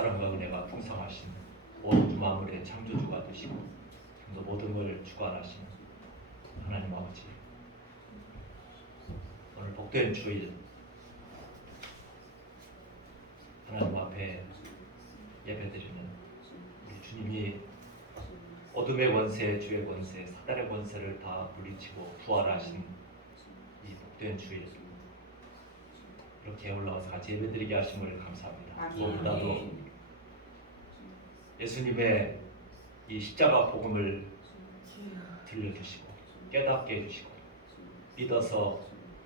사랑과 은혜가 풍성하신 온 만물의 창조주가 되시고 또 모든 걸 주관하시는 하나님 아버지, 오늘 복된 주일 하나님 앞에 예배드리는 우리 주님이 어둠의 권세, 주의 권세, 사단의 권세를 다 물리치고 부활하신 이 복된 주일, 이렇게 올라와서 같이 예배드리게 하심을 감사합니다. 무엇보다도 예수님의 이 십자가 복음을 들려주시고 깨닫게 해주시고 믿어서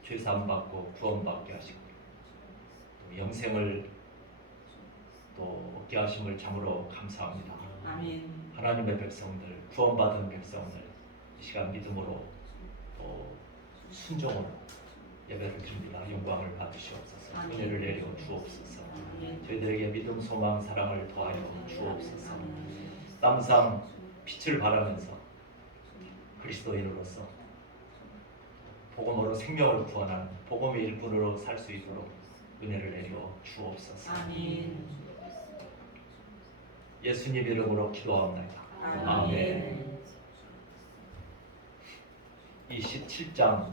죄사함 받고 구원받게 하시고 또 영생을 또 얻게 하심을 참으로 감사합니다. 아멘. 하나님의 백성들, 구원받은 백성들 이 시간 믿음으로 또 순종으로 예배를 드립니다. 영광을 받으시옵소서. 아멘. 은혜를 내려 주옵소서. 아멘. 저희들에게 믿음, 소망, 사랑을 더하여 주옵소서. 아멘. 남상 빛을 발하면서 그리스도인으로서 복음으로 생명을 구원하는 복음의 일꾼으로 살 수 있도록 은혜를 내려 주옵소서. 아멘. 예수님 이름으로 기도합니다. 아멘. 27장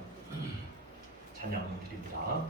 찬양 드립니다.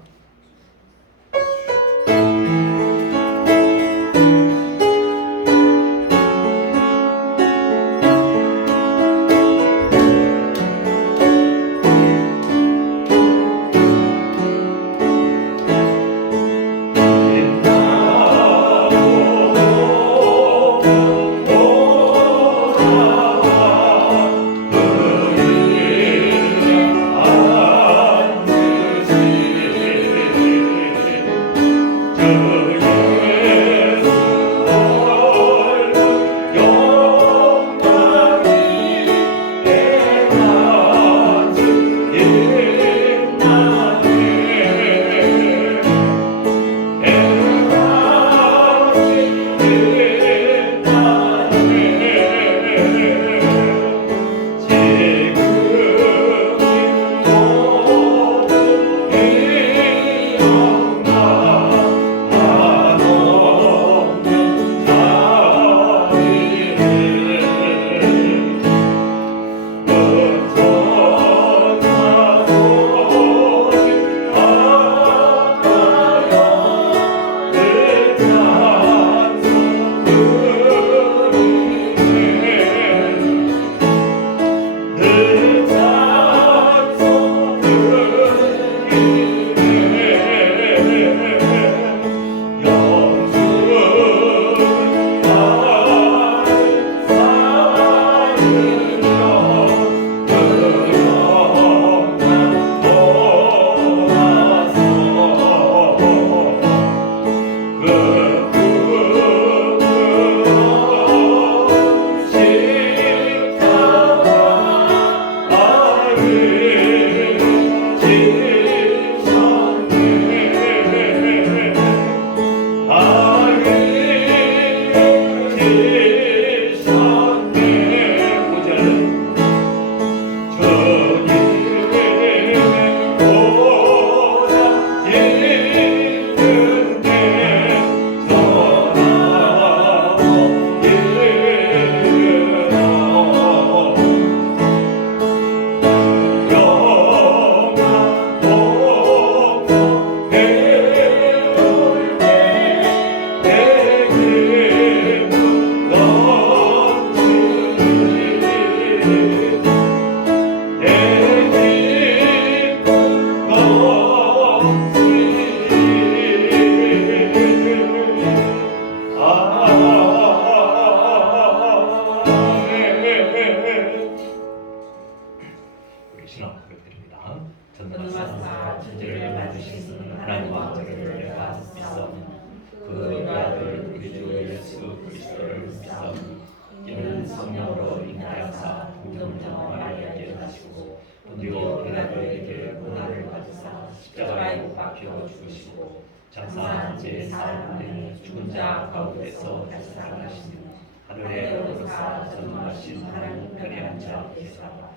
장사한 제4일에 죽은 자 가운데서 다시 살아나시니 하늘에 오르사 전능하신 하나님 편에 앉아 계시다가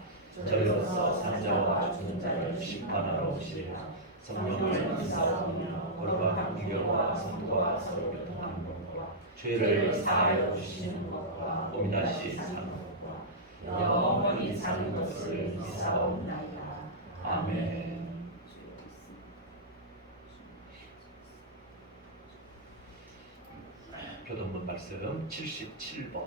저희로서 산자와 죽은 자를 심판하러 오시리라. 성령을 인사하며 거룩한 공교와 성도와 서로 교통하는 것과 죄를 사하여 주시는 것과 고민하시 사는 것과 영원히 사는 것을 믿사옵나이다. 아멘. 교동문 말씀 77번.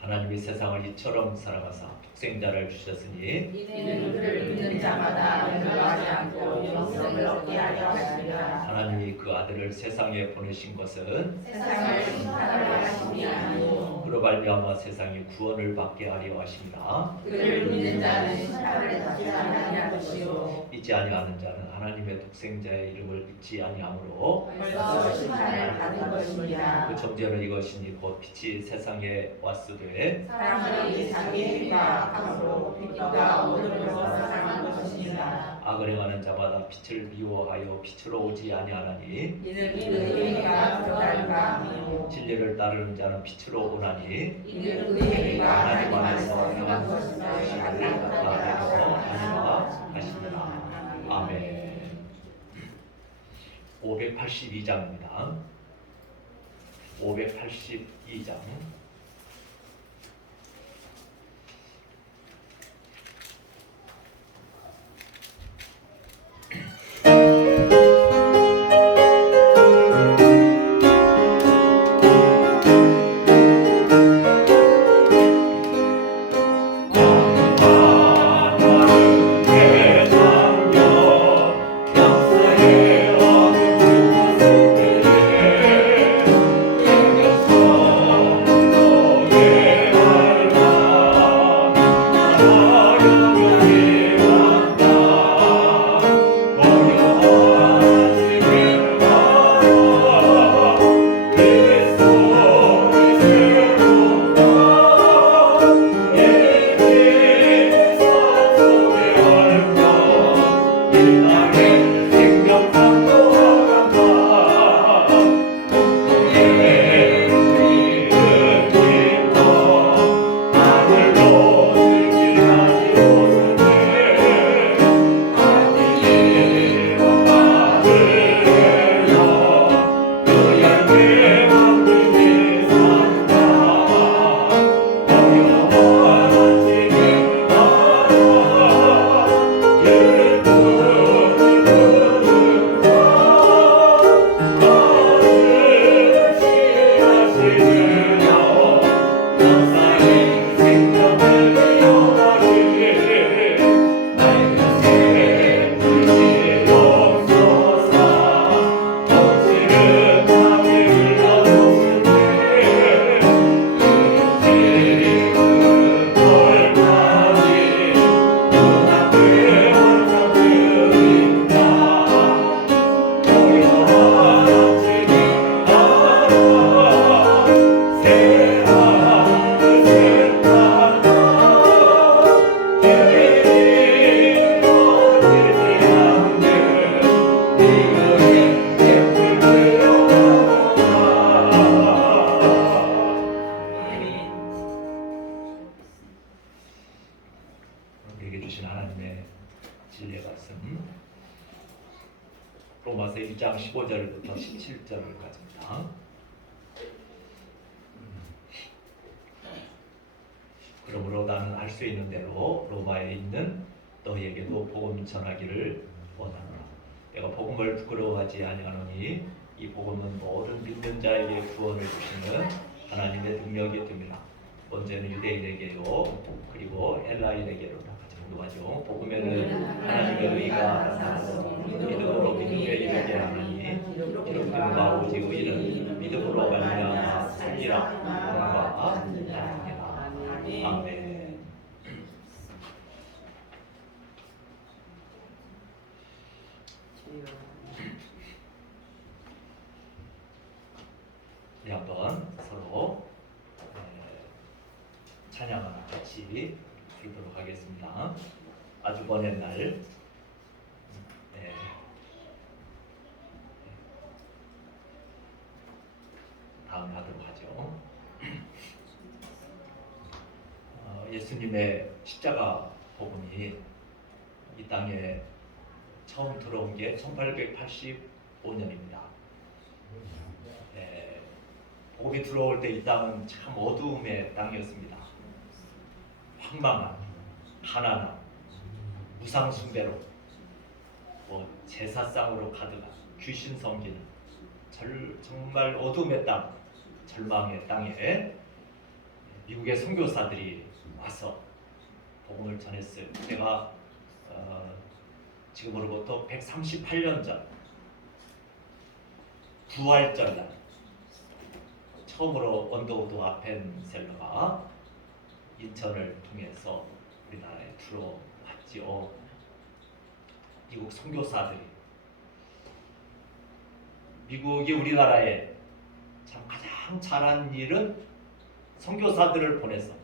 하나님이 세상을 이처럼 사랑하사 독생자를 주셨으니 이는 그를 믿는 자마다 멸망하지 않고 영생을 얻게 하려 하심이라. 하나님이 그 아들을 세상에 보내신 것은 세상을 심판하려 하심이 아니요 그로 말미암아 세상이 구원을 받게 하려 하심이라. 그를 믿는 자는 심판을 받지 아니할 것이요 믿지 아니하는 자는 하나님의 독생자의 이름을 믿지 아니하므로 벌써 심판을 받은 것입니다. 그 정죄는 이것이니 곧 빛이 세상에 왔으되 사람들이 자기의 힘과 악함으로 빛과 어둠을 사랑한 것입니다. 악을 행하는 자마다 빛을 미워하여 빛으로 오지 아니하나니 이는 그 행위가 들어갈까 하며 진리를 따르는 자는 빛으로 오나니 이는 그 행위가 하나님 하나님 안에서 안에서 행한 행한 것을 것을 알리라 하니라 하시니라. 아멘. 582장입니다. 582장. 우리에게 주신 하나님의 진리의 말씀 로마서 1장 15절부터 17절을 가집니다. 그러므로 나는 할 수 있는 대로 로마에 있는 너희에게도 복음 전하기를 원하노라. 내가 복음을 부끄러워하지 아니하노니 이 복음은 모든 믿는 자에게 구원을 주시는 하나님의 능력이 됩니다. 먼저는 유대인에게요 그리고 헬라인에게로다. 같이 공동하죠. 복음에는 하나님의 의가 나타나서 믿음으로 믿음에 이르게 하나니 기록된 바 오직 의는 믿음으로 말미암아 살리라. 복음과 나타내라. 아멘. 우리 한번 서로 찬양을 같이 부르도록 하겠습니다. 아주 먼 날 다음 하도록 하죠. 예수님의 십자가 복음이 이 땅에 처음 들어온 게 1885년입니다. 복음이 들어올 때 이 땅은 참 어두움의 땅이었습니다. 황망한, 가난한, 우상 숭배로, 제사상으로 가득한, 귀신 섬기는 정말 어둠의 땅, 절망의 땅에 미국의 선교사들이 와서 복음을 전했어요. 제가 지금으로부터 138년 전 부활절날 처음으로 언더우드 아펜셀러가 인천을 통해서 우리나라에 들어왔지요. 미국 선교사들이 미국이 우리나라에 참 가장 잘한 일은 선교사들을 보내서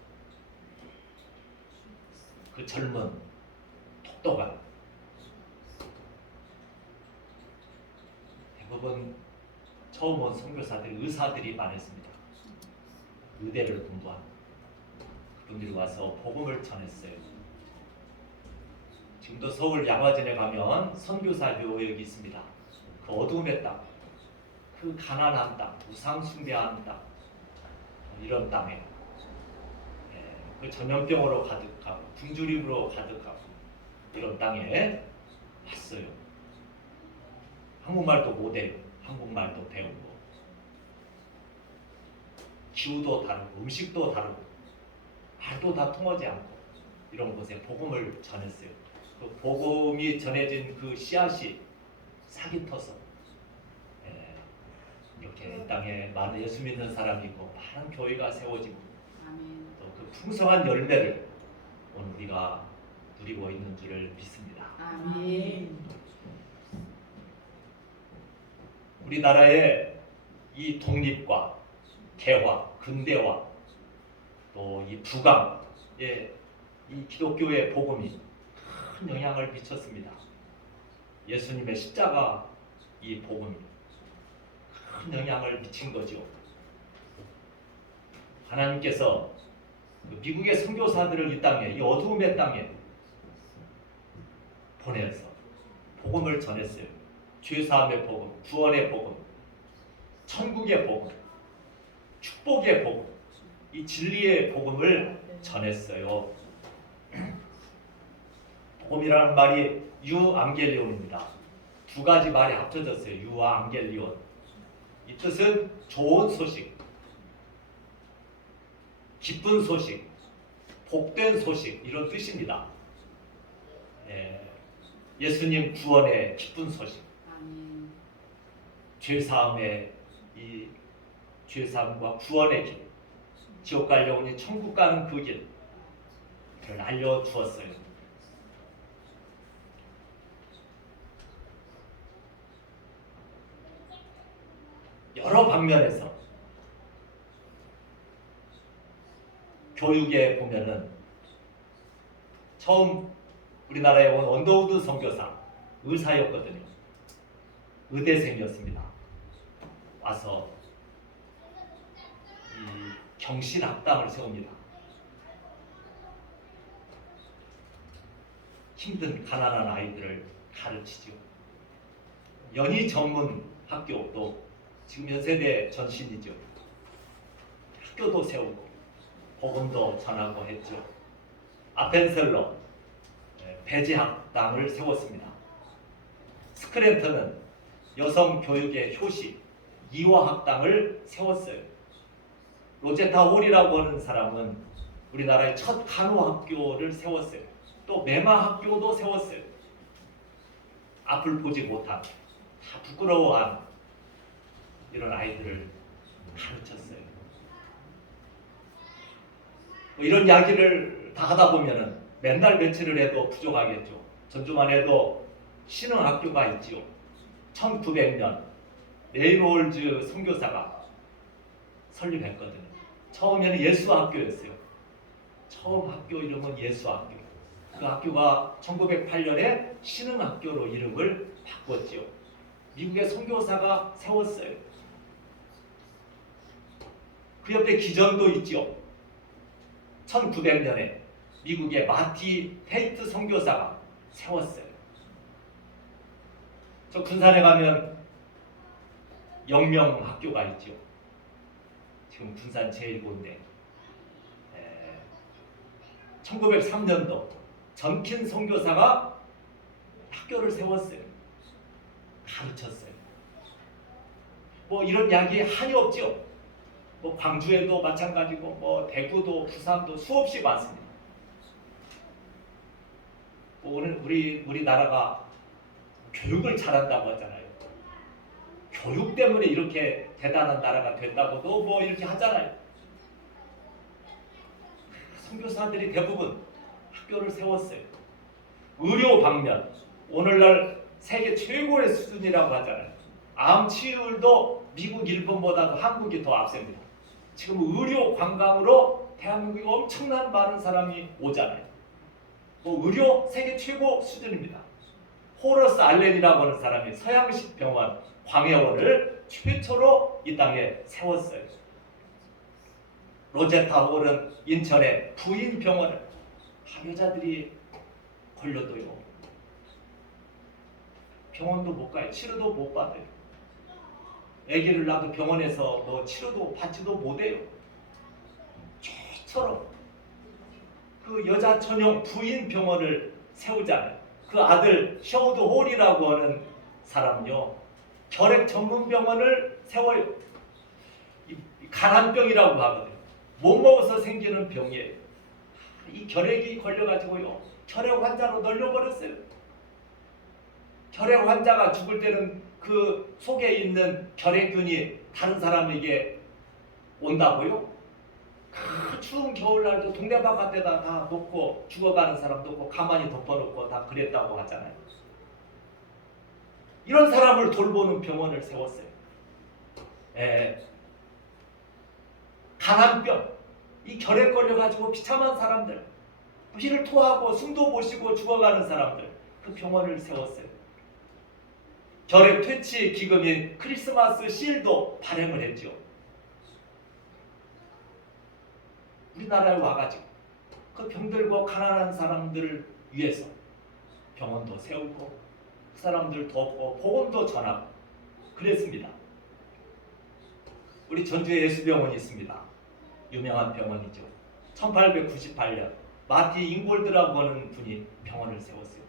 그 젊은 똑똑한 대부분 처음 온 선교사들이 의사들이 많았습니다. 의대를 공부한 그분들이 와서 복음을 전했어요. 지금도 서울 양화진에 가면 선교사 묘역이 있습니다. 그 어두움의 땅, 그 가난한 땅, 우상 숭배하는 땅, 이런 땅에 그 전염병으로 가득하고 굶주림으로 가득하고 이런 땅에 왔어요. 한국말도 못해요. 한국말도 배우고 기후도 다르고 음식도 다르고 말도 다 통하지 않고 이런 곳에 복음을 전했어요. 그 복음이 전해진 그 씨앗이 싹이 터서 이렇게 이 땅에 많은 예수 믿는 사람이 있고 많은 교회가 세워지고 또 그 풍성한 열매를 오늘 우리가 누리고 있는 줄을 믿습니다. 아멘. 우리나라의 이 독립과 개화, 근대화, 또 이 부강에 이 기독교의 복음이 큰 영향을 미쳤습니다. 예수님의 십자가 이 복음이 큰 영향을 미친 거죠. 하나님께서 미국의 선교사들을 이 땅에, 이 어두움의 땅에 보내서 복음을 전했어요. 죄사함의 복음, 구원의 복음, 천국의 복음, 축복의 복음, 이 진리의 복음을 전했어요. 복음이라는 말이 유앙겔리온입니다. 두 가지 말이 합쳐졌어요. 유와 앙겔리온. 이 뜻은 좋은 소식, 기쁜 소식, 복된 소식 이런 뜻입니다. 예수님 구원의 기쁜 소식, 죄사함의 이 죄사함과 구원의 길, 지옥 가려오니 천국 가는 그 길을 알려주었어요. 여러 방면에서 교육에 보면은 처음 우리나라에 온 언더우드 선교사 의사였거든요. 의대생이었습니다. 와서 이 경신학당을 세웁니다. 힘든 가난한 아이들을 가르치죠. 연희 전문 학교도 지금 연세대 전신이죠. 학교도 세우고 복음도 전하고 했죠. 아펜셀러 배제학당을 세웠습니다. 스크랜턴은 여성 교육의 효시 이화학당을 세웠어요. 로제타 홀이라고 하는 사람은 우리나라의 첫 간호학교를 세웠어요. 또 매마학교도 세웠어요. 앞을 보지 못한 다 부끄러워한 이런 아이들을 가르쳤어요. 이런 이야기를 다 하다 보면은 맨날 며칠을 해도 부족하겠죠. 전주만 해도 신흥학교가 있지요. 1900년 레이놀즈 선교사가 설립했거든요. 처음에는 예수학교였어요. 처음 학교 이름은 예수학교. 그 학교가 1908년에 신흥학교로 이름을 바꿨지요. 미국의 선교사가 세웠어요. 그 옆에 기전도 있지요. 1900년에 미국의 마티 테이트 선교사가 세웠어요. 저 군산에 가면 영명 학교가 있죠. 지금 군산 제1고인데 1903년도 전킨 선교사가 학교를 세웠어요. 가르쳤어요. 뭐 이런 이야기 한이 없죠. 뭐 광주에도 마찬가지고 뭐 대구도 부산도 수없이 많습니다. 뭐 오늘 우리나라가 교육을 잘한다고 하잖아요. 교육 때문에 이렇게 대단한 나라가 됐다고도 뭐 이렇게 하잖아요. 선교사들이 대부분 학교를 세웠어요. 의료 방면, 오늘날 세계 최고의 수준이라고 하잖아요. 암 치료율도 미국, 일본보다도 한국이 더 앞섭니다. 지금 의료 관광으로 대한민국에 엄청난 많은 사람이 오잖아요. 뭐 의료 세계 최고 수준입니다. 호러스 알렌이라고 하는 사람이 서양식 병원 광해원을 최초로 이 땅에 세웠어요. 로제타 홀은 인천의 부인병원을 여자들이 걸려도요 병원도 못 가요. 치료도 못 받아요. 아기를 낳아도 병원에서 뭐 치료도 받지도 못해요. 최초로 그 여자 전용 부인 병원을 세우잖아요. 그 아들 셔우드 홀이라고 하는 사람요 결핵 전문 병원을 세워요. 이 간암병이라고 하거든요. 못 먹어서 생기는 병이에요. 이 결핵이 걸려가지고요 결핵 환자로 널려버렸어요. 결핵 환자가 죽을 때는 그 속에 있는 결핵균이 다른 사람에게 온다고요? 그 추운 겨울날도 동네 바깥에다 다 놓고 죽어가는 사람도 없고 가만히 덮어놓고 다 그랬다고 하잖아요. 이런 사람을 돌보는 병원을 세웠어요. 간암병, 이 결핵 걸려가지고 비참한 사람들, 피를 토하고 숨도 못 쉬고 죽어가는 사람들, 그 병원을 세웠어요. 결핵 퇴치 기금인 크리스마스 실도 발행을 했죠. 우리나라에 와가지고 그 병들고 가난한 사람들을 위해서 병원도 세우고 그 사람들 돕고 복음도 전하고 그랬습니다. 우리 전주에 예수병원이 있습니다. 유명한 병원이죠. 1898년 마티 잉골드라고 하는 분이 병원을 세웠어요.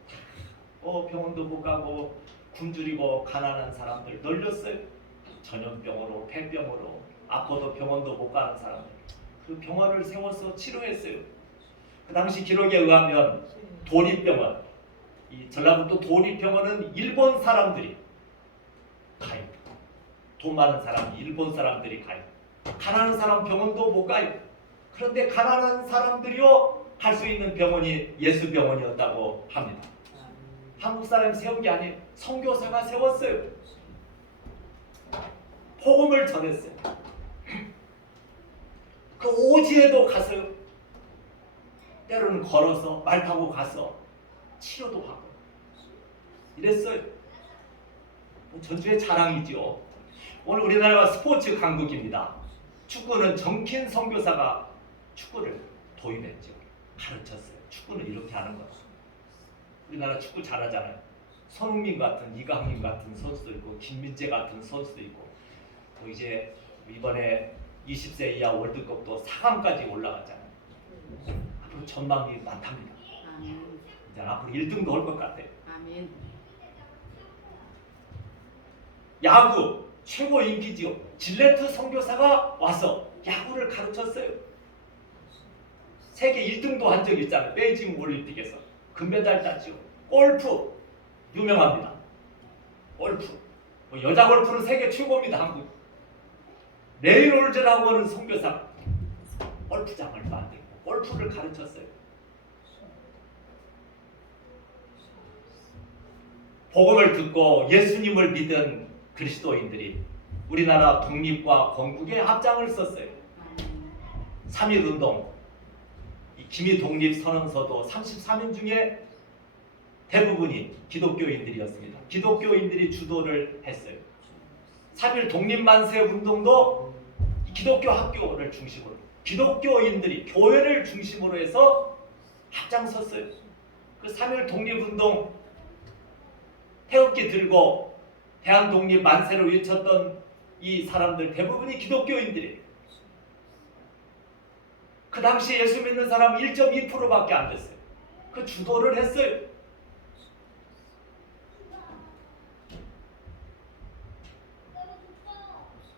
병원도 못 가고 굶주리고 가난한 사람들 널렸어요. 전염병으로 폐병으로 아파도 병원도 못 가는 사람들 그 병원을 세워서 치료했어요. 그 당시 기록에 의하면 도립병원, 이 전라북도 도립병원은 일본 사람들이 가요. 돈 많은 사람, 일본 사람들이 가요. 가난한 사람 병원도 못 가요. 그런데 가난한 사람들이요 갈 수 있는 병원이 예수병원이었다고 합니다. 한국 사람이 세운 게 아니에요. 선교사가 세웠어요. 복음을 전했어요. 그 오지에도 가서요. 때로는 걸어서 말 타고 가서 치료도 하고 이랬어요. 전주의 자랑이죠. 오늘 우리나라가 스포츠 강국입니다. 축구는 정킨 선교사가 축구를 도입했죠. 가르쳤어요. 축구는 이렇게 하는 거죠. 우리나라 축구 잘하잖아요. 손흥민 같은, 이강인 같은 선수도 있고 김민재 같은 선수도 있고 또 이제 이번에 20세 이하 월드컵도 4강까지 올라갔잖아요. 앞으로 전망이 많답니다. 아멘. 이제 앞으로 1등도 할 것 같아요. 아멘. 야구 최고 인기지요. 질레트 선교사가 와서 야구를 가르쳤어요. 세계 1등도 한 적이 있잖아요. 베이징 올림픽에서 금메달 땄죠. 골프 유명합니다. 골프 여자 골프는 세계 최고입니다. 한국 레이놀즈라고 하는 선교사 골프장을 만들고 골프를 가르쳤어요. 복음을 듣고 예수님을 믿은 그리스도인들이 우리나라 독립과 건국에 앞장을 썼어요. 3.1운동, 기미 독립선언서도 33인 중에 대부분이 기독교인들이었습니다. 기독교인들이 주도를 했어요. 3.1 독립만세 운동도 기독교 학교를 중심으로 기독교인들이 교회를 중심으로 해서 앞장섰어요. 그 3.1 독립운동 태극기 들고 대한 독립 만세를 외쳤던 이 사람들 대부분이 기독교인들이에요. 그 당시 예수 믿는 사람은 1.2%밖에 안 됐어요. 그 주도를 했어요.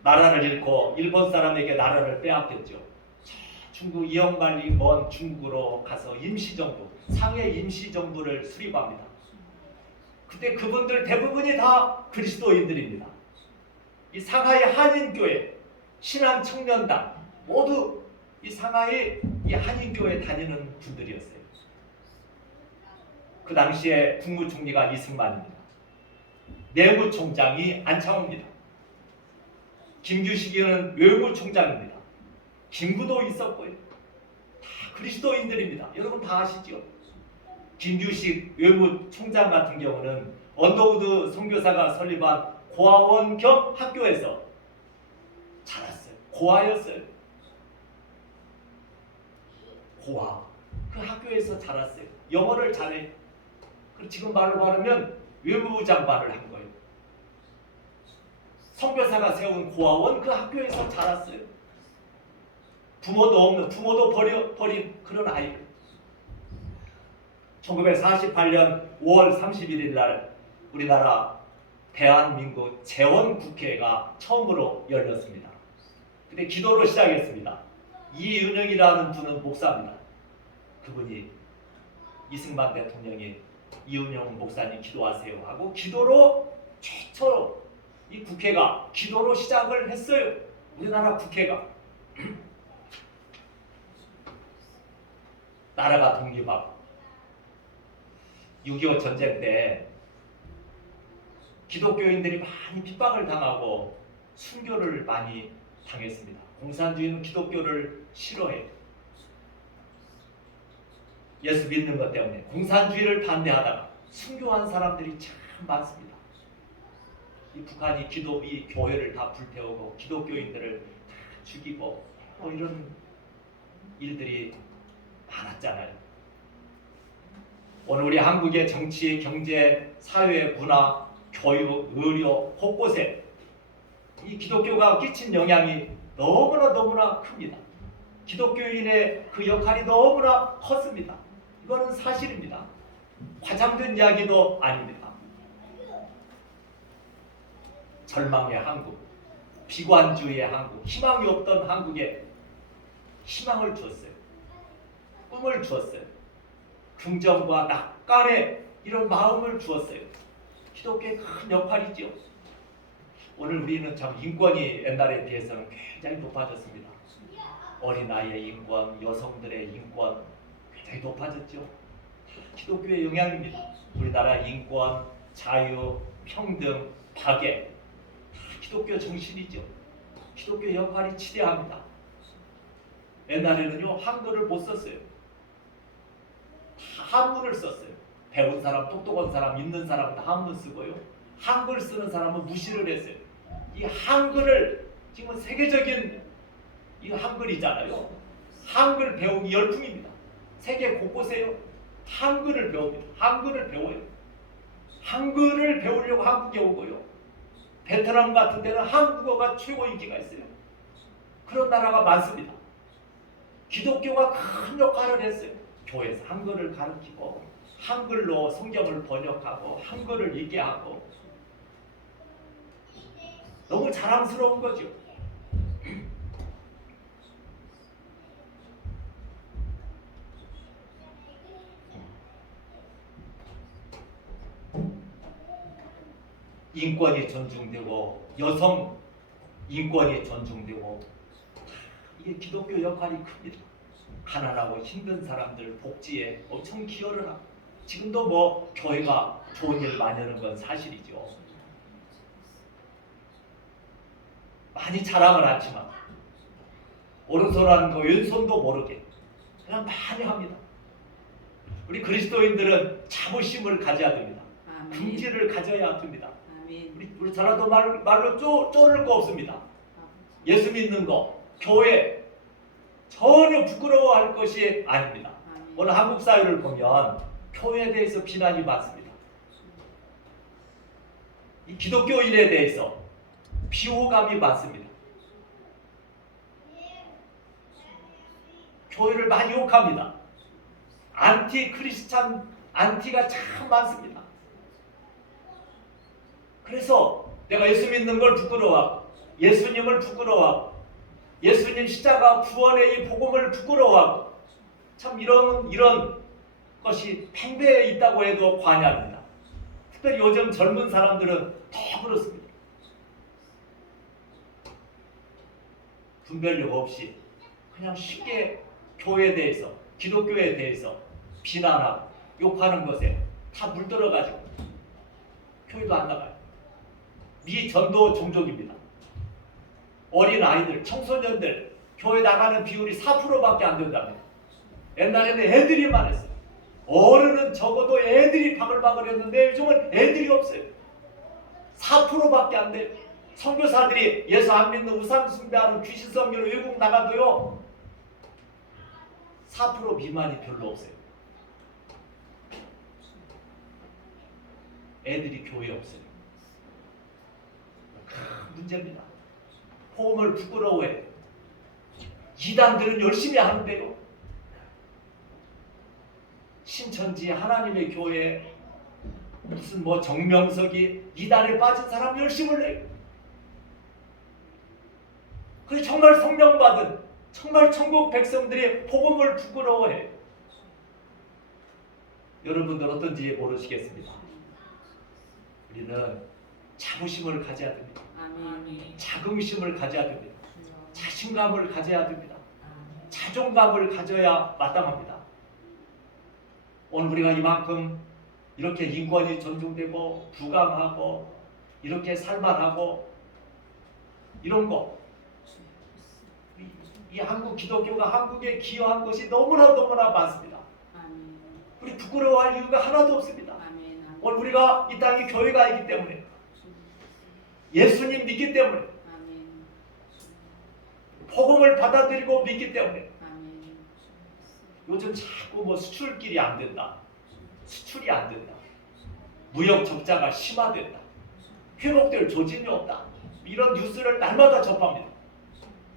나라를 잃고 일본 사람에게 나라를 빼앗겼죠. 중국 이영만리 먼 중국으로 가서 임시정부, 상해 임시정부를 수립합니다. 그때 그분들 대부분이 다 그리스도인들입니다. 이 상하이 한인교회, 신한청년단 모두 이 상하이 이 한인교회 다니는 분들이었어요. 그 당시에 국무총리가 이승만입니다. 내무총장이 안창호입니다. 김규식이는 외무총장입니다. 김구도 있었고요. 다 그리스도인들입니다. 여러분 다 아시죠? 김규식 외무총장 같은 경우는 언더우드 선교사가 설립한 고아원 겸 학교에서 자랐어요. 고아였어요. 고아. 그 학교에서 자랐어요. 영어를 잘해. 지금 말로 말하면 외무부 장관을 한 거예요. 선교사가 세운 고아원 그 학교에서 자랐어요. 부모도 없는, 부모도 버린 그런 아이들. 1948년 5월 31일 날 우리나라 대한민국 재원국회가 처음으로 열렸습니다. 그때 기도로 시작했습니다. 이은영이라는 분은 목사입니다. 그분이 이승만 대통령이 이은영 목사님 기도하세요 하고 기도로 최초로 이 국회가 기도로 시작을 했어요. 우리나라 국회가. 나라가 독립하고 6.25 전쟁 때 기독교인들이 많이 핍박을 당하고 순교를 많이 당했습니다. 공산주의는 기독교를 싫어해요. 예수 믿는 것 때문에 공산주의를 반대하다가 순교한 사람들이 참 많습니다. 이 북한이 이 교회를 다 불태우고 기독교인들을 다 죽이고 뭐 이런 일들이 많았잖아요. 오늘 우리 한국의 정치, 경제, 사회, 문화, 교육, 의료 곳곳에 이 기독교가 끼친 영향이 너무나 큽니다. 기독교인의 그 역할이 너무나 컸습니다. 이거는 사실입니다. 과장된 이야기도 아닙니다. 절망의 한국, 비관주의의 한국, 희망이 없던 한국에 희망을 주었어요. 꿈을 주었어요. 긍정과 낙관의 이런 마음을 주었어요. 기독교의 큰 역할이죠. 오늘 우리는 참 인권이 옛날에 비해서는 굉장히 높아졌습니다. 어린아이의 인권, 여성들의 인권 굉장히 높아졌죠. 기독교의 영향입니다. 우리나라 인권, 자유, 평등, 박애 다 기독교 정신이죠. 기독교 역할이 지대합니다. 옛날에는요 한글을 못 썼어요. 다 한문을 썼어요. 배운 사람, 똑똑한 사람, 있는 사람은 다 한문 쓰고요. 한글 쓰는 사람은 무시를 했어요. 이 한글을 지금 세계적인 이 한글이잖아요. 한글 배우기 열풍입니다. 세계 곳곳에요. 한글을 배웁니다. 한글을 배워요. 한글을 배우려고 한국에 오고요. 베트남 같은 데는 한국어가 최고 인기가 있어요. 그런 나라가 많습니다. 기독교가 큰 역할을 했어요. 교회에서 한글을 가르치고 한글로 성경을 번역하고 한글을 읽게 하고 너무 자랑스러운 거죠. 인권이 존중되고 여성 인권이 존중되고 이게 기독교 역할이 큽니다. 가난하고 힘든 사람들 복지에 엄청 기여를 하고 지금도 뭐 교회가 좋은 일 많이 하는 건 사실이죠. 많이 자랑을 하지만 오른손하는 거 왼손도 모르게 그냥 많이 합니다. 우리 그리스도인들은 자부심을 가져야 됩니다. 긍지를 가져야 됩니다. 우리 전라도 말로 쪼를 거 없습니다. 예수 믿는 거, 교회 전혀 부끄러워할 것이 아닙니다. 오늘 한국 사회를 보면 교회에 대해서 비난이 많습니다. 이 기독교인에 대해서 비호감이 많습니다. 교회를 많이 욕합니다. 안티 크리스찬, 안티가 참 많습니다. 그래서 내가 예수 믿는 걸 부끄러워하고, 예수님을 부끄러워하고, 예수님 십자가 구원의 이 복음을 부끄러워하고, 참 이런 것이 팽배해 있다고 해도 과언이 아닙니다. 특별히 요즘 젊은 사람들은 더 그렇습니다. 분별력 없이 그냥 쉽게 교회에 대해서, 기독교에 대해서 비난하고 욕하는 것에 다 물들어가지고 교회도 안 나가요. 미전도 종족입니다. 어린 아이들, 청소년들 교회 나가는 비율이 4%밖에 안 된답니다. 옛날에는 애들이 많았어요. 어른은 적어도 애들이 바글바글 했는데 요즘은 애들이 없어요. 4%밖에 안 돼요. 선교사들이 예수 안 믿는 우상 숭배하는 귀신 섬기는 외국 나가도요 4% 미만이 별로 없어요. 애들이 교회에 없어요. 큰 문제입니다. 복음을 부끄러워해. 이단들은 열심히 하는데요, 신천지 하나님의 교회 무슨 정명석이 이단에 빠진 사람 열심을 내요. 그게 정말 성령받은, 정말 천국 백성들이 복음을 부끄러워해. 여러분들 어떤지 모르시겠습니다. 우리는 자부심을 가져야 됩니다. 자긍심을 가져야 됩니다. 자신감을 가져야 됩니다. 자존감을 가져야 마땅합니다. 오늘 우리가 이만큼 이렇게 인권이 존중되고 부강하고 이렇게 살만하고 이런 거, 이 한국 기독교가 한국에 기여한 것이 너무나 많습니다. 우리 부끄러워할 이유가 하나도 없습니다. 오늘 우리가 이 땅에 교회가 있기 때문에, 예수님 믿기 때문에, 복음을 받아들이고 믿기 때문에. 요즘 자꾸 수출길이 안 된다, 수출이 안 된다, 무역 적자가 심화된다, 회복될 조짐이 없다, 이런 뉴스를 날마다 접합니다.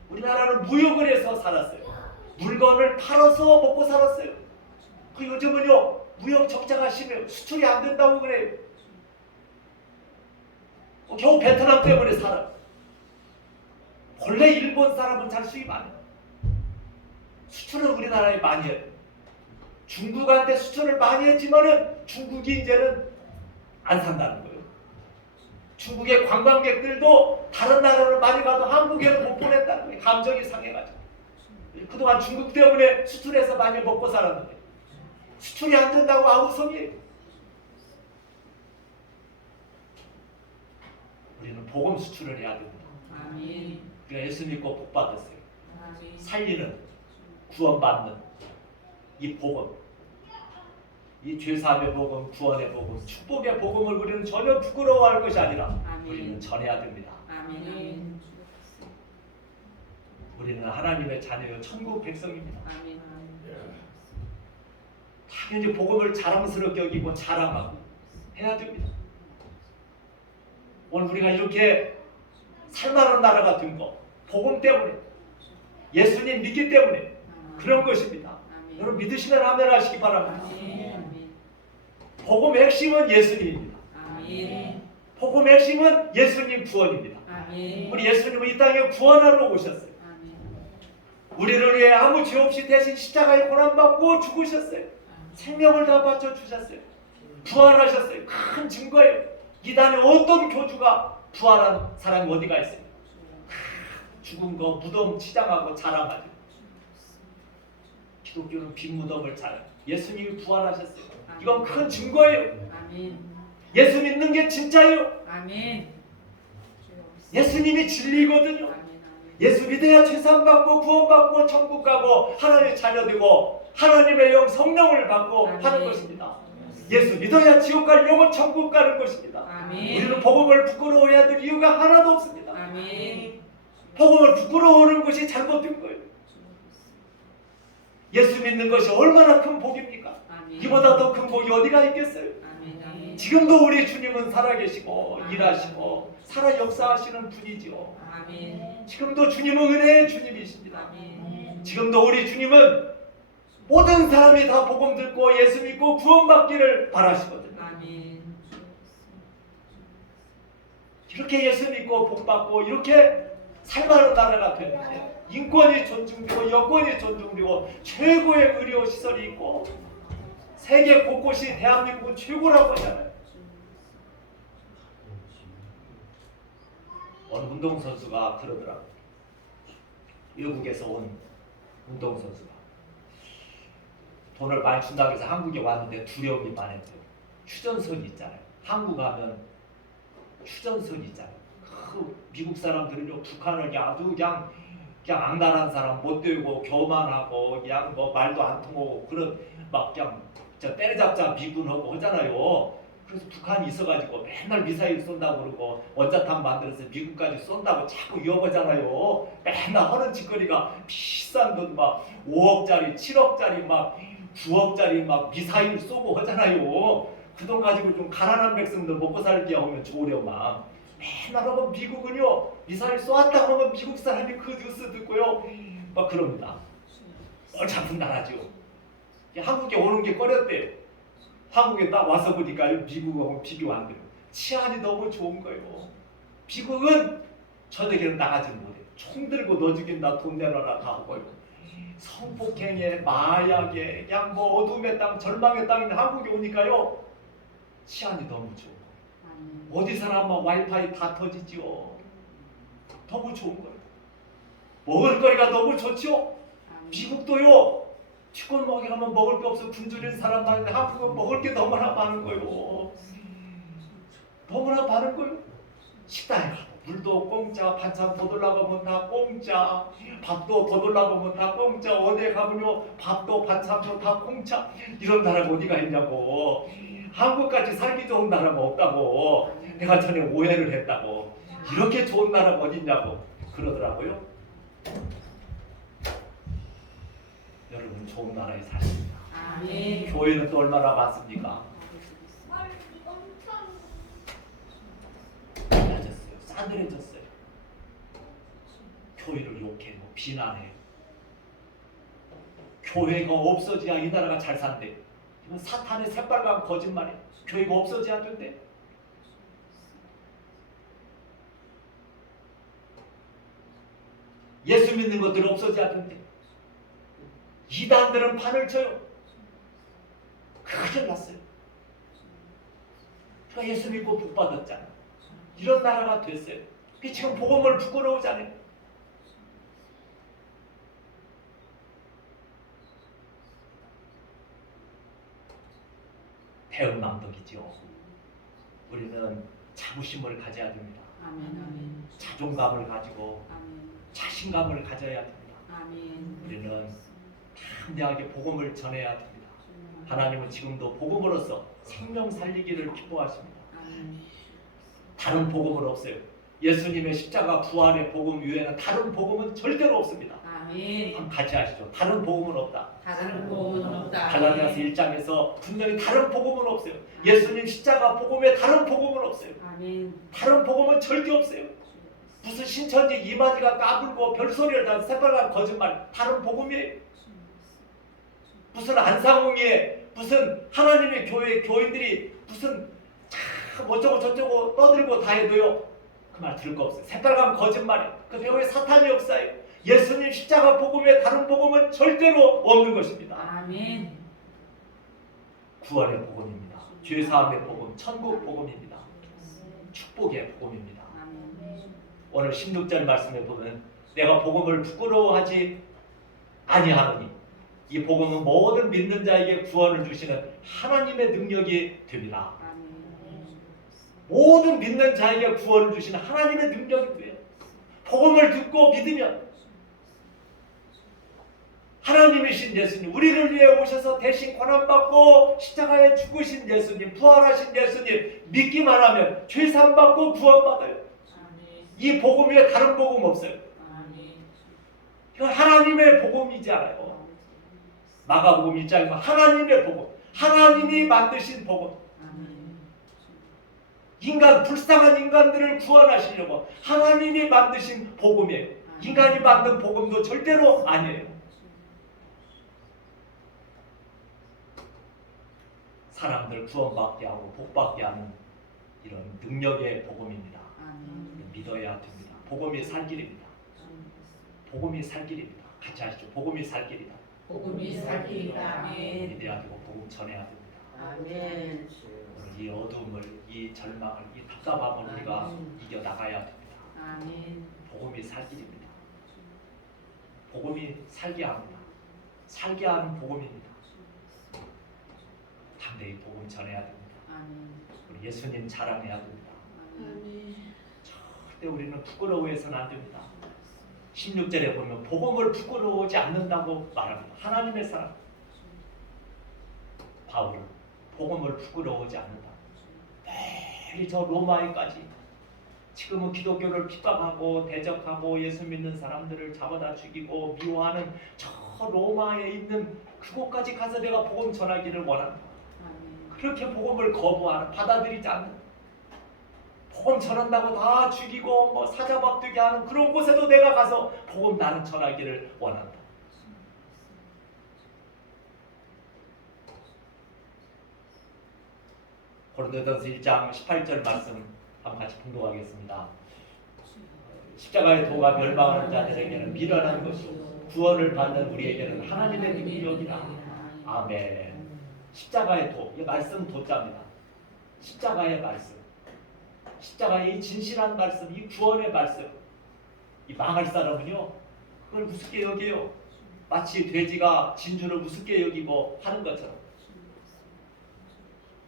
우리나라는 무역을 해서 살았어요. 물건을 팔아서 먹고 살았어요. 그 요즘은요 무역 적자가 심해요. 수출이 안 된다고 그래요. 겨우 베트남 때문에 살아요. 본래 일본 사람은 잘 수입 안 해요. 수출은 우리나라에 많이 해요. 중국한테 수출을 많이 했지만은 중국이 이제는 안 산다는 거예요. 중국의 관광객들도 다른 나라를 많이 가도 한국에는 못 보냈다는 거예요. 감정이 상해가지고. 그동안 중국 때문에 수출해서 많이 먹고 살았는데 수출이 안 된다고 아우성이에요. 우리는 복음 수출을 해야 됩니다. 우리가 예수 믿고 복 받았어요. 살리는, 구원받는 이 복음, 이 죄사함의 복음, 구원의 복음, 축복의 복음을 우리는 전혀 부끄러워할 것이 아니라 우리는 전해야 됩니다. 우리는 하나님의 자녀요 천국 백성입니다. 당연히 복음을 자랑스럽게 여기고 자랑하고 해야 됩니다. 오늘 우리가 이렇게 살만한 나라가 된 거 복음 때문에, 예수님 믿기 때문에 그런 것입니다. 여러분 믿으시면 아멘 하시기 바랍니다. 복음의 핵심은 예수님입니다. 복음의 핵심은 예수님 구원입니다. 우리 예수님은 이 땅에 구원하러 오셨어요. 우리를 위해 아무 죄 없이 대신 십자가에 고난받고 죽으셨어요. 생명을 다 바쳐주셨어요. 부활하셨어요. 큰 증거예요. 이단에 어떤 교주가 부활한 사람이 어디가 있어요? 죽은 거 무덤 치장하고 자랑하죠. 기독교는 빈 무덤을 자랑. 예수님이 부활하셨어요. 이건 큰 증거예요. 예수 믿는 게 진짜예요. 예수님이 진리거든요. 예수 믿어야 죄산 받고 구원받고 천국 가고 하나님의 자녀 되고 하나님의 영 성령을 받고 하는 것입니다. 예수 믿어야 지옥 갈 영혼 천국 가는 것입니다. 우리는 복음을 부끄러워해야 될 이유가 하나도 없습니다. 복음을 부끄러워하는 것이 잘못된 거예요. 예수 믿는 것이 얼마나 큰 복입니까? 이보다 더 큰 복이 어디가 있겠어요? 지금도 우리 주님은 살아계시고 일하시고 살아 역사하시는 분이지요. 아멘. 지금도 주님은 은혜의 주님이십니다. 아멘. 지금도 우리 주님은 모든 사람이 다 복음 듣고 예수 믿고 구원받기를 바라시거든요. 아멘. 이렇게 예수 믿고 복받고 이렇게 살만한 나라가 되는데 인권이 존중되고 여권이 존중되고 최고의 의료 시설이 있고 세계 곳곳이 대한민국은 최고라고 하잖아요. 어느 운동선수가 그러더라고요. 외국에서 온 운동선수가 돈을 많이 준다고 해서 한국에 왔는데 두려움이 많았대요. 휴전선이 있잖아요. 한국 가면 휴전선이 있잖아요. 그 미국 사람들은요 북한을 아주 그냥 악랄한 사람 못 되고 교만하고 그냥 뭐 말도 안 통하고 그런 막 그냥 때려잡자 미군하고 하잖아요. 그래서 북한이 있어가지고 맨날 미사일 쏜다고 그러고 원자탄 만들어서 미국까지 쏜다고 자꾸 위협하잖아요. 맨날 하는 짓거리가 비싼 돈 막 5억짜리 7억짜리 막 9억짜리 막 미사일 쏘고 하잖아요. 그 돈 가지고 좀 가난한 백성들 먹고 살게 하면 좋으려만 맨날 하면 미국은요 미사일 쏘았다고 하면 미국 사람이 그 뉴스 듣고요 막 그럽니다. 어차피 나라죠. 한국에 오는 게 꺼렸대요. 한국에 딱 와서 보니까 미국하고 비교 안 돼요. 치안이 너무 좋은 거예요. 미국은 저녁에는 나가지 못해요. 총 들고 너 죽인다 돈 내놔라 다 하고요. 성폭행에 마약에 그냥 뭐 어둠의 땅 절망의 땅인데 한국에 오니까요 치안이 너무 좋은 거예요. 어디서나 막 와이파이 다 터지죠. 너무 좋은 거예요. 먹을 거리가 너무 좋죠. 미국도요 치권 먹이 가면 먹을 게 없어 굶주린 사람 많은데 한국은 먹을 게 너무나 많은 거예요. 너무나 많은 거예요. 식당에 가면 물도 공짜, 반찬 더 달라고 하면 다 공짜, 밥도 더 달라고 하면 다 공짜, 어디에 가면요 밥도 반찬도 다 공짜. 이런 나라가 어디가 있냐고. 한국같이 살기 좋은 나라가 없다고 내가 전에 오해를 했다고. 이렇게 좋은 나라가 어디 있냐고 그러더라고요. 여러분 좋은 나라에 사십니다. 아멘. 교회는 또 얼마나 많습니까? 낮았어요. 싸늘해졌어요. 교회를 욕해요. 비난해요. 교회가 없어져야 이 나라가 잘 산대. 이건 사탄의 새빨간 거짓말이에요. 교회가 없어져야 된대. 예수 믿는 것들 없어져야 된대. 이단들은 판을 쳐요. 큰일 났어요. 그러니까 예수 믿고 복 받았잖아요. 이런 나라가 됐어요. 지금 복음을 부끄러우잖아요. 대응망덕이죠. 우리는 자부심을 가져야 됩니다. 아멘. 아멘. 자존감을 가지고 아멘. 자신감을 가져야 됩니다. 아멘. 우리는 담대하게 복음을 전해야 됩니다. 하나님은 지금도 복음으로써 생명 살리기를 기뻐하십니다. 아멘. 다른 복음은 없어요. 예수님의 십자가 부활의 복음 외에는 다른 복음은 절대로 없습니다. 아멘. 한번 같이 하시죠. 다른 복음은 없다. 다른 복음은 없다. 갈라디아서 1장에서 분명히 다른 복음은 없어요. 예수님 십자가 복음에 다른 복음은 없어요. 아멘. 다른 복음은 절대 없어요. 무슨 신천지 이만희가 까불고 별소리를 다 새빨간 거짓말. 다른 복음이에요. 무슨 안상홍이에 무슨 하나님의 교회 교인들이 무슨 참 어쩌고 저쩌고 떠들고 다 해도요 그 말 들을 거 없어요. 새빨간 거짓말이에요. 그 배우의 사탄의 역사예요. 예수님 십자가 복음에 다른 복음은 절대로 없는 것입니다. 아멘. 구원의 복음입니다. 죄사함의 복음, 천국 복음입니다. 축복의 복음입니다. 아멘. 오늘 16절 말씀에 보면 내가 복음을 부끄러워하지 아니하노니 이 복음은 모든 믿는 자에게 구원을 주시는 하나님의 능력이 됩니다. 모든 믿는 자에게 구원을 주시는 하나님의 능력이 돼요. 복음을 듣고 믿으면 하나님이신 예수님, 우리를 위해 오셔서 대신 고난받고 십자가에 죽으신 예수님, 부활하신 예수님 믿기만 하면 죄사함 받고 구원받아요. 이 복음 외에 다른 복음 없어요. 이건 하나님의 복음이지 않아요. 마가복음 1장이면 하나님의 복음, 하나님이 만드신 복음. 인간, 불쌍한 인간들을 구원하시려고 하나님이 만드신 복음이에요. 인간이 만든 복음도 절대로 아니에요. 사람들 구원받게 하고 복받게 하는 이런 능력의 복음입니다. 믿어야 됩니다. 복음이 살 길입니다. 복음이 살 길입니다. 같이 하시죠. 복음이 살 길이다. 복음이 살 길이다. 아멘. 믿어야 되고 복음 전해야 됩니다. 아멘. 이 어둠을, 이 절망을, 이 답답함을 우리가 이겨 나가야 됩니다. 아멘. 복음이 살 길입니다. 복음이 살게 합니다. 살게 하는 복음입니다. 담대히 복음 전해야 됩니다. 아멘. 우리 예수님 자랑해야 됩니다. 아멘. 절대 우리는 부끄러워해서는 안 됩니다. 16절에 보면 복음을 부끄러워하지 않는다고 말합니다. 하나님의 사람 바울은 복음을 부끄러워하지 않는다. 매일 저 로마에까지 지금은 기독교를 핍박하고 대적하고 예수 믿는 사람들을 잡아다 죽이고 미워하는 저 로마에 있는 그곳까지 가서 내가 복음 전하기를 원한다. 그렇게 복음을 거부하는, 받아들이지 않는, 복음 전한다고 다 죽이고 뭐 사자밥되게 하는 그런 곳에도 내가 가서 복음 나는 전하기를 원한다. 고린도전서 1장 18절 말씀 한번 같이 봉독하겠습니다. 십자가의 도가 멸망하는 자들에게는 미련한 것이고 구원을 받는 우리에게는 하나님의 능력이라. 아멘. 십자가의 도, 이 말씀 도자입니다. 십자가의 말씀, 십자가의 이 진실한 말씀, 이 구원의 말씀. 이 망할 사람은요 그걸 우습게 여겨요. 마치 돼지가 진주를 우습게 여기고 하는 것처럼.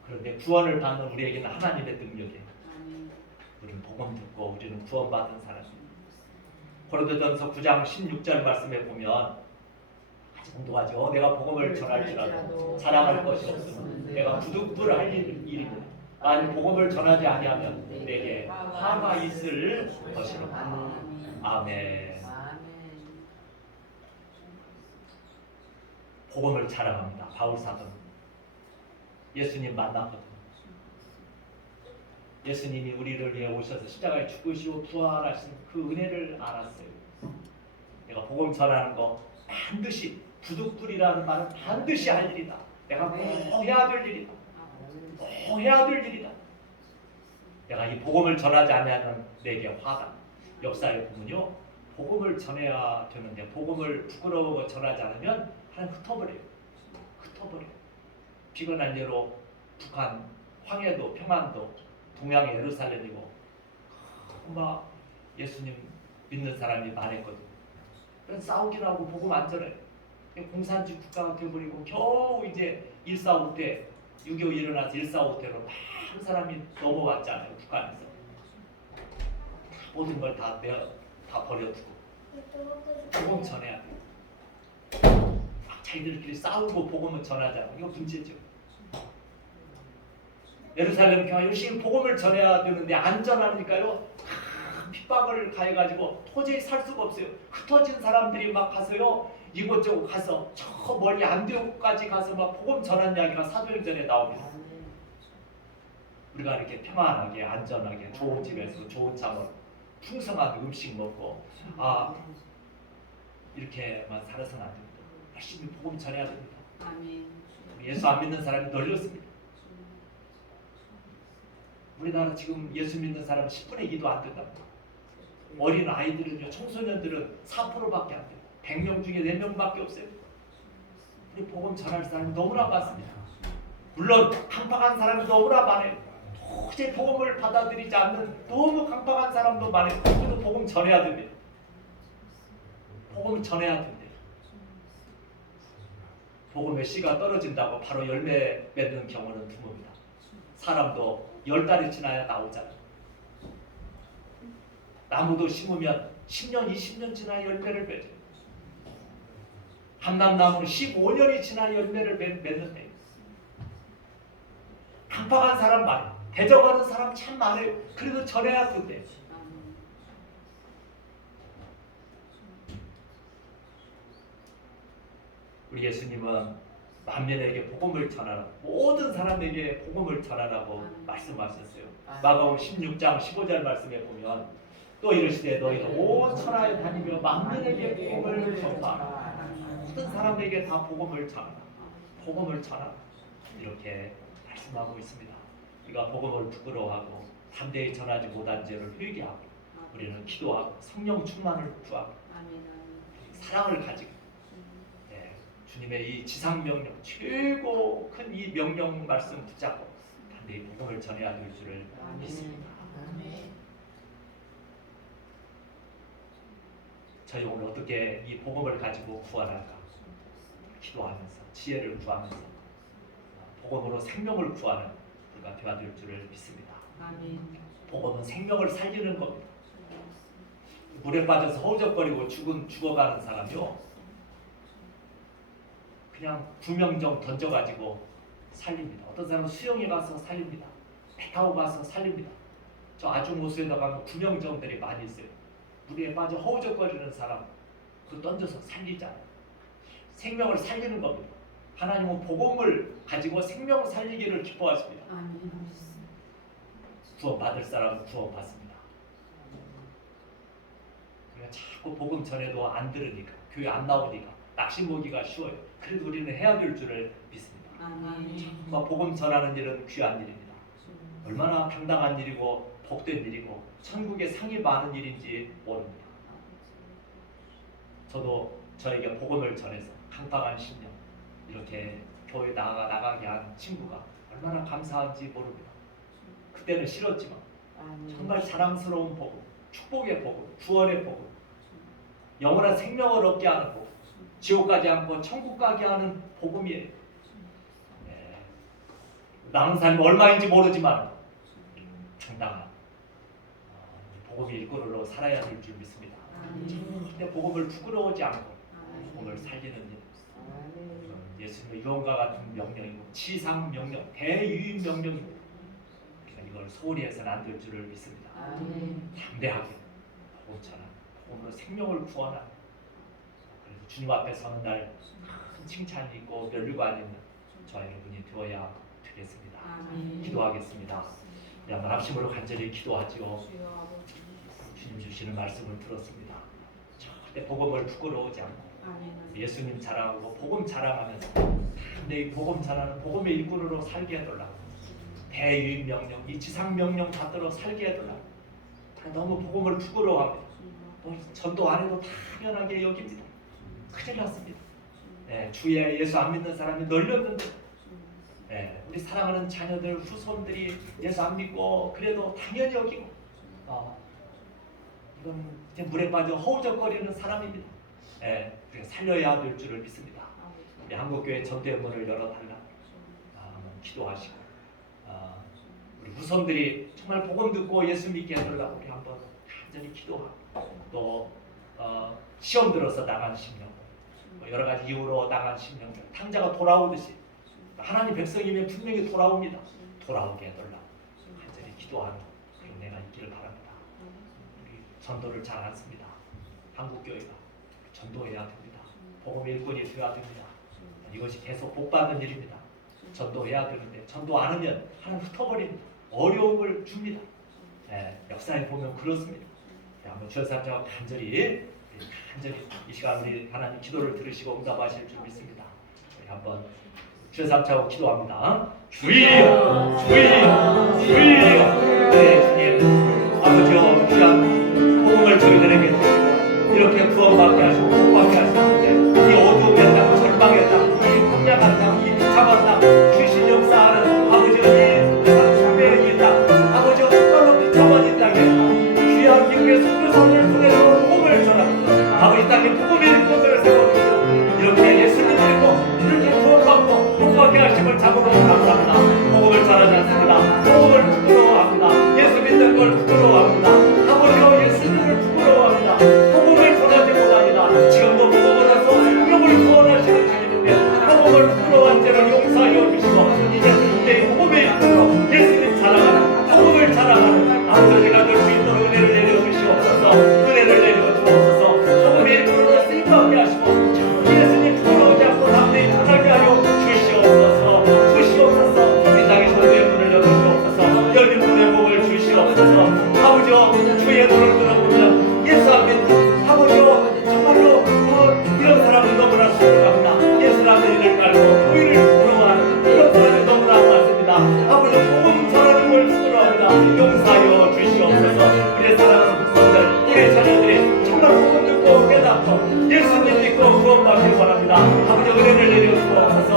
그런데 구원을 받는 우리에게는 하나님의 능력이에요. 우리는 복음 듣고 우리는 구원받은 사람입니다. 고린도전서 9장 16절 말씀에 보면 같이 공독하죠. 내가 복음을 전할지라도 자랑할 것이 없으면 내가 부득불할 일입니다. 만일 복음을 전하지 아니하면 내게 화가 있을 것이로다. 아멘. 복음을 자랑합니다. 바울 사도는 예수님 만났거든요. 예수님이 우리를 위해 오셔서 십자가에 죽으시고 부활하신 그 은혜를 알았어요. 내가 복음 전하는 거 반드시 부득불이라는 말은 반드시 할 일이다. 내가 꼭 해야 될 일이다. 꼭 해야 될 일이다. 내가 이 복음을 전하지 않으면 내게 화다. 역사에 보면요, 복음을 전해야 되는데 복음을 부끄러워 전하지 않으면 하나님 흩어버려요. 흩어버려요. 피곤한 예로 북한 황해도 평안도 동양의 예루살렘이고 막 예수님 믿는 사람이 많았거든요. 싸우기도 하고 복음 안 전해요. 공산주의 국가가 되어버리고 겨우 이제 145 때 6.25 일어나서 145 때로 많은 사람이 넘어왔잖아요. 북한에서 모든 걸 다 버려두고 복음 전해야 돼요. 막 자기들끼리 싸우고 복음을 전하자. 이거 문제죠. 예루살렘 교회 열심히 복음을 전해야 되는데 안 전하니까요 핍박을 가해가지고 도저히 살 수가 없어요. 흩어진 사람들이 막 가서요 이곳저곳 가서 저 멀리 안디옥까지 가서 막 복음 전한 이야기가 사도행전에 나옵니다. 우리가 이렇게 평안하게 안전하게 좋은 집에서 좋은 잠을 풍성한 음식 먹고 이렇게만 살아서는 안 됩니다. 열심히 복음 전해야 됩니다. 예수 안 믿는 사람이 널렸습니다. 우리나라 지금 예수 믿는 사람 10분의 2도 안 된답니다. 어린 아이들은요, 청소년들은 4%밖에 안 돼요. 100명 중에 4명밖에 없어요. 우리 복음 전할 사람이 너무나 많습니다. 물론 강팍한 사람이 너무나 많아요. 도저히 복음을 받아들이지 않는 너무 강팍한 사람도 많아요. 그래도 복음 전해야 됩니다. 복음을 전해야 됩니다. 복음의 씨가 떨어진다고 바로 열매 맺는 경우는 드뭅니다. 사람도 10달이 지나야 나오잖아요. 나무도 심으면 10년, 20년 지나야 열매를 맺어요. 감람나무는 15년이 지나야 열매를 맺는데 강팍한 사람 많아요. 대적하는 사람 참 많아요. 그래도 전해야 된대. 우리 예수님은 만민에게 복음을 전하라. 모든 사람에게 복음을 전하라고 말씀하셨어요. 아멘. 마가복음 16장 15절 말씀에 보면 또 이르시되 너희는 온 천하에 다니며 만민에게 복음을 전하라. 모든 사람에게 다 복음을 전하라. 복음을 전하라. 이렇게 말씀하고 있습니다. 우리가 복음을 부끄러워하고 담대히 전하지 못한 죄를 회개하고 우리는 기도하고 성령 충만을 구하고 사랑을 가지고 주님의 이 지상 명령, 최고 큰 이 명령 말씀 붙잡고 단대히 복음을 전해야 될 줄을 믿습니다. 저희 오늘 어떻게 이 복음을 가지고 구원할까? 기도하면서 지혜를 구하면서 복음으로 생명을 구하는 우리가 되어야 될 줄을 믿습니다. 복음은 생명을 살리는 겁니다. 물에 빠져서 허우적거리고 죽어가는 사람이요, 그냥 구명정 던져가지고 살립니다. 어떤 사람은 수영에 가서 살립니다. 배 타고 가서 살립니다. 저 아주모수에다 가면 구명정들이 많이 있어요. 물에 빠져 허우적거리는 사람 그 던져서 살리잖아요. 생명을 살리는 겁니다. 하나님은 복음을 가지고 생명 살리기를 기뻐하십니다. 구원받을 사람은 구원받습니다. 우리가 자꾸 복음 전해도 안 들으니까, 교회 안 나오니까 낙심보기가 쉬워요. 그래도 우리는 해야 될 줄을 믿습니다. 정말 복음 전하는 일은 귀한 일입니다. 얼마나 당당한 일이고 복된 일이고 천국에 상이 많은 일인지 모릅니다. 저도 저에게 복음을 전해서 강팍한 10년 이렇게 교회 나가게 한 친구가 얼마나 감사한지 모릅니다. 그때는 싫었지만 정말 자랑스러운 복음, 축복의 복음, 구원의 복음, 영원한 생명을 얻게 하는 복음, 지옥 가지 않고 천국 가게 하는 복음이에요. 남은 삶이 얼마인지 모르지만 당당한 복음의 일꾼으로 살아야 될 줄 믿습니다. 절대 복음을 부끄러워하지 않고 복음을 살리는 일, 예수님의 유언과 같은 명령이고 지상 명령, 대유인 명령입니다. 우리가 이걸 소홀히 해서는 안 될 줄을 믿습니다. 담대하게 복음 전하는, 복음으로 생명을 구원하는, 그래서 주님 앞에 서는 날 큰 칭찬이 있고 면류관이 있는 저와 여러분이 되어야 되겠습니다. 기도하겠습니다. 우리 한번 합심으로 간절히 기도하지요. 주님 주시는 말씀을 들었습니다. 절대 복음을 부끄러워하지 않고 예수님 자랑하고 복음 자랑하면서 담대히 복음 전하는 복음의 일꾼으로 살게 해달라고, 대유인 명령, 이 지상 명령 받들어 살게 해달라고. 너무 복음을 부끄러워합니다. 전도 안 해도 당연하게 여깁니다. 큰일 났습니다. 주에 예수 안 믿는 사람이 널렸는데, 우리 사랑하는 자녀들, 후손들이 예수 안 믿고 그래도 당연히 여기고, 이건 이제 물에 빠져 허우적거리는 사람입니다. 우리가 살려야 될 줄을 믿습니다. 우리 한국교회 전도의 문을 열어달라 기도하시고, 우리 후손들이 정말 복음 듣고 예수 믿게 해달라고 우리 한번 간절히 기도하고, 또 시험 들어서 나간 심령, 여러 가지 이유로 나간 심령들, 탕자가 돌아오듯이 하나님 백성이면 분명히 돌아옵니다. 돌아오게 해달라고 간절히 기도하는 그런 내가 있기를 바랍니다. 우리 전도를 잘 안 씁니다. 한국교회가 전도해야 됩니다. 복음의 일꾼이 되어야 됩니다. 이것이 계속 복받은 일입니다. 전도해야 되는데 전도 안 하면 하나님 흩어버립니다. 어려움을 줍니다. 역사에 보면 그렇습니다. 한번 주여사님과 간절히 이 시간 우리 하나님 기도를 들으시고 응답하실 줄 믿습니다. 우리 한번 주여사님하고 기도합니다. 주여, 주여, 주여. 네, 주님, 아버지여, 귀한 복음을 저희들에게 주시고 이렇게 구원받게 하시고 복받게 하시는데, 이 어두움의 땅, 절망의 땅, 이 황량한 땅, 이 비참한 땅, 귀신 역사하는 아버지여, 이 땅, 아버지여, 정말로 비참한 이 땅에 귀한 미국의 선교사를 보내서 복음을 전하고, 아버지 땅에 복음의 일꾼들을 세워주시고 이렇게 예수를 믿고 이렇게 구원받고 복받게 하심을 잡으러 감사합니다. 복음을 전하지 않습니다. 복음을 부끄러워합니다. 예수 믿는 걸 부끄러워합니다. 아버지여, 예수님을 부끄러워합니다. 복음을 전하지 못합니다. 지금도 복음으로서 생명을 구원하시는 주님인데 복음을 부끄러워한 죄를 용서하여 주시고 이제 그때 복음의 일꾼으로 예수님 자랑하는, 복음을 자랑하는 아버지가 될 수 있도록 은혜를 내려 주시옵소서. 은혜를 내려 주옵소서. 복음의 일꾼으로 쓰임받게 하시옵소서. 노래를 들어보면 예수 앞에 아버지요 정말로 이런 사람이 너무나 수고합니다. 예수 앞에 깔고 교회를 부러워하는 이런 사람이 너무나 많습니다. 아버지 복음 전하는 걸 부러워합니다. 용서하여 주시옵소서. 우리 사랑하는 백성들 우리 자녀들이 정말 복음 듣고 깨닫고 예수님 믿고 구원받기를 원합니다. 아버지 은혜를 내려주옵소서.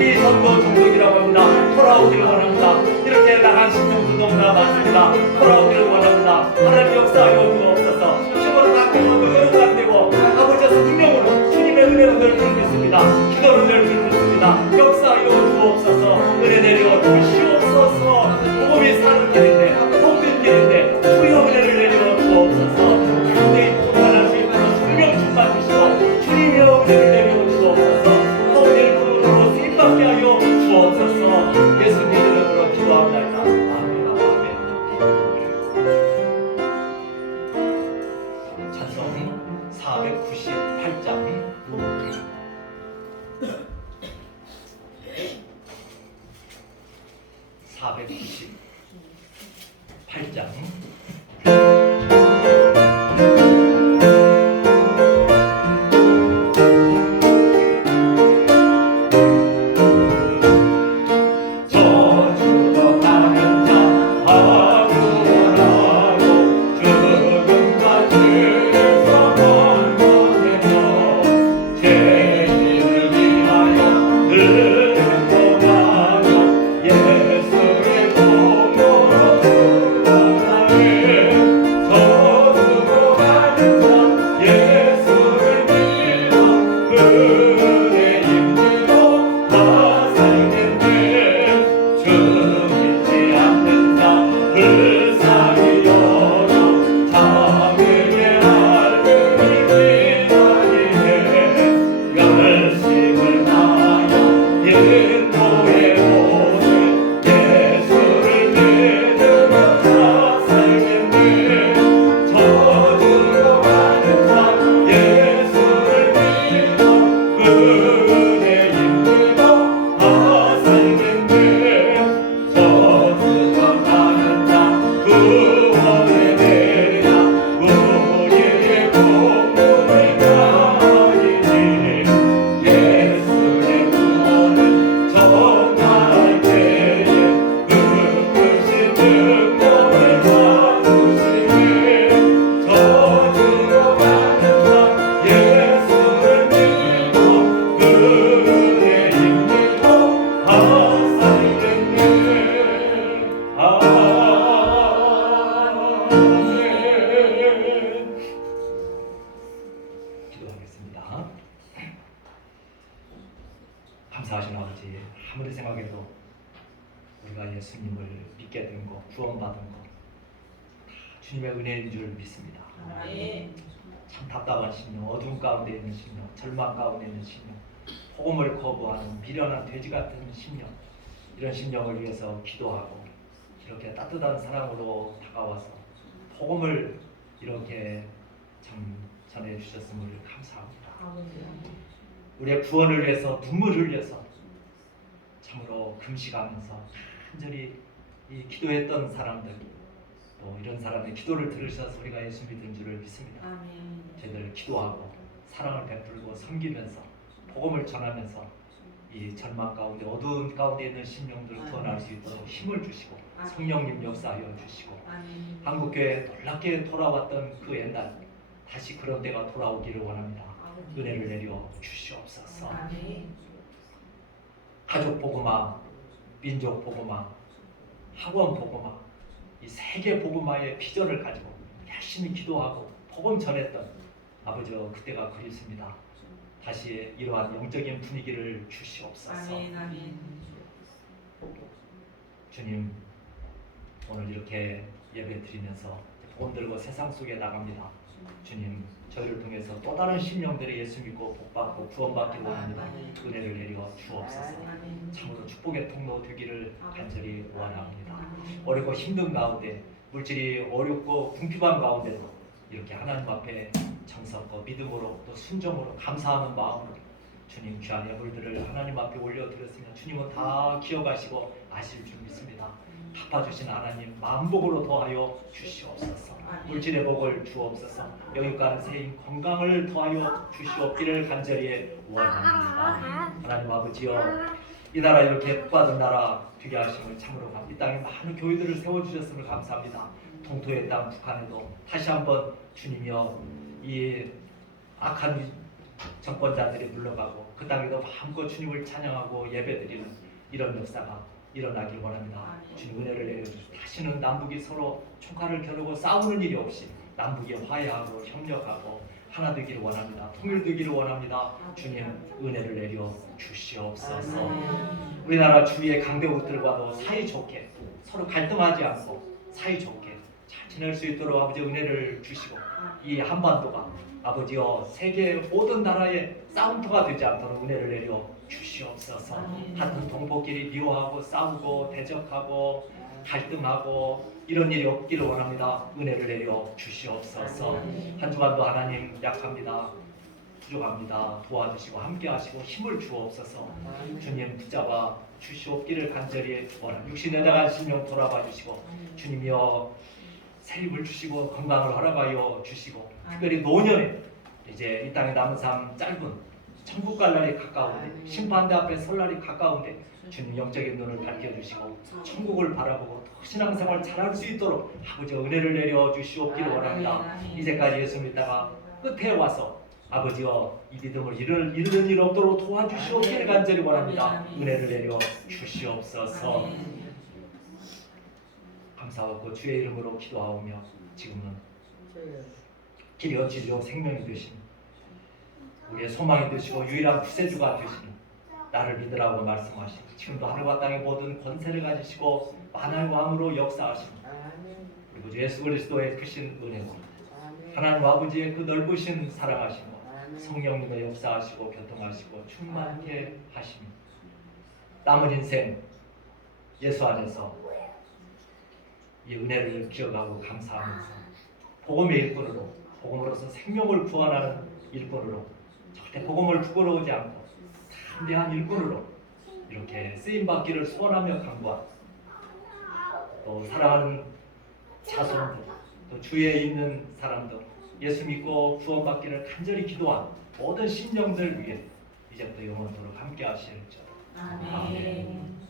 이 선도 종족이라고 합니다. 돌아오기를 원합니다. 이렇게 나간 신령도 너무나 많습니다. 돌아오기를 원합니다. 하나님 역사하여 주옵소서. 힘으로 닦고 의로도 안 되고 아버지 성령으로 주님의 은혜로 늘 부르겠습니다. 기도로 늘 부르겠습니다. 역사하여 주옵소서. 은혜 내려 주시옵소서. 복음이 사는 길인데 복된 길인데 주의 은혜를 내려 주옵소서. 가운데 복음을 수 있도록 성령 충만 주시고 주님의 은혜를 내려 주옵소서. 성령의 부름으로 쓰임받게 하여 주옵소서. 예수님 이름으로 기도합니다. 아멘. 아멘. 찬송 498장 498장 감사하신 아버지, 아무리 생각해도 우리가 예수님을 믿게 된 것, 구원받은 것 주님의 은혜인 줄 믿습니다. 참 답답한 심령, 어둠 가운데 있는 심령, 절망 가운데 있는 심령, 복음을 거부하는 미련한 돼지 같은 심령, 이런 심령을 위해서 기도하고 이렇게 따뜻한 사랑으로 다가와서 복음을 이렇게 참 전해주셨음을 감사합니다. 우리의 구원을 위해서 눈물을 흘려서 참으로 금식하면서 간절히 이 기도했던 사람들, 또 이런 사람의 기도를 들으셔서 우리가 예수 믿은 줄을 믿습니다. 저희들 기도하고 사랑을 베풀고 섬기면서 복음을 전하면서 이 절망 가운데 어두운 가운데 있는 심령들을 구원할 수 있도록 힘을 주시고 성령님 역사하여 주시고 한국교회에 놀랍게 돌아왔던 그 옛날 다시 그런 때가 돌아오기를 원합니다. 은혜를 내려 주시옵소서. 가족 복음화, 민족 복음화, 학원 복음화, 이 세계 복음화의 비전을 가지고 열심히 기도하고 복음 전했던 아버지 그때가 그립습니다. 다시 이러한 영적인 분위기를 주시옵소서. 주님, 오늘 이렇게 예배 드리면서 복음 들고 세상 속에 나갑니다. 주님, 저희를 통해서 또 다른 심령들이 예수 믿고 복받고 구원받기를 원합니다. 은혜를 내려 주옵소서. 참으로 축복의 통로 되기를 간절히 원합니다. 어렵고 힘든 가운데, 물질이 어렵고 궁핍한 가운데도 이렇게 하나님 앞에 정성과 믿음으로 또 순종으로 감사하는 마음으로 주님 귀한 예물들을 하나님 앞에 올려드렸으면 주님은 다 기억하시고 아실 줄 믿습니다. 갚아주신 하나님 만복으로 더하여 주시옵소서. 물질의 복을 주옵소서. 여유가는 새인 건강을 더하여 주시옵기를 간절히 원합니다. 하나님 아버지여, 이 나라 이렇게 복받은 나라 되게 하심을 참으로 이 땅에 많은 교회들을 세워주셨음을 감사합니다. 동토의 땅 북한에도 다시 한번 주님이여 이 악한 정권자들이 물러가고 그 땅에도 마음껏 주님을 찬양하고 예배드리는 이런 역사가 일어나길 원합니다. 주님 은혜를 내려주시고 다시는 남북이 서로 총칼을 겨누고 싸우는 일이 없이 남북이 화해하고 협력하고 하나 되기를 원합니다. 통일되기를 원합니다. 주님 은혜를 내려 주시옵소서. 우리나라 주위의 강대국들과도 사이좋게 서로 갈등하지 않고 사이좋게 잘 지낼 수 있도록 아버지 은혜를 주시고 이 한반도가 아버지여 세계 모든 나라의 싸움터가 되지 않도록 은혜를 내려 주시옵소서. 같은 동포끼리 미워하고 싸우고 대적하고 갈등하고 이런 일이 없기를 원합니다. 은혜를 내려 주시옵소서. 한 주간도 하나님 약합니다. 부족합니다. 도와주시고 함께하시고 힘을 주옵소서. 주님 붙잡아 주시옵기를 간절히 원합니다. 육신에 나간 심령 돌아봐 주시고 주님이여 새 힘을 주시고 건강을 허락하여 주시고 특별히 노년에 이제 이 땅에 남은 삶 짧은 천국 갈 날이 가까운데 심판대 앞에 설 날이 가까운데 주님 영적인 눈을 밝혀주시고 천국을 바라보고 더 신앙생활 잘할 수 있도록 아버지 은혜를 내려 주시옵기를 원합니다. 이제까지 예수 믿다가 끝에 와서 아버지여 이 믿음을 잃는 일 없도록 도와주시옵기를 간절히 원합니다. 은혜를 내려 주시옵소서. 감사하고 주의 이름으로 기도하오며 지금은 길이 어찌죠 생명이 되신 우리의 소망이 되시고 유일한 구세주가 되시니 나를 믿으라고 말씀하시고 지금도 하늘과 땅의 모든 권세를 가지시고 만할 왕으로 역사하시고 그리고 예수 그리스도의 크신 은혜와 하나님 아버지의 그 넓으신 사랑하심과 성령님의 역사하시고 교통하시고 충만케 하시며 남은 인생 예수 안에서 이 은혜를 기억하고 감사하면서 복음의 일꾼으로 복음으로서 생명을 구원하는 일꾼으로 절대 복음을 부끄러우지 않고 담대한 일꾼으로 이렇게 쓰임받기를 소원하며 간구하고 또 사랑하는 자손들 또 주위에 있는 사람들 예수 믿고 구원받기를 간절히 기도한 모든 심령들 위해 이제부터 영원토록 함께 하실지어다. 아멘.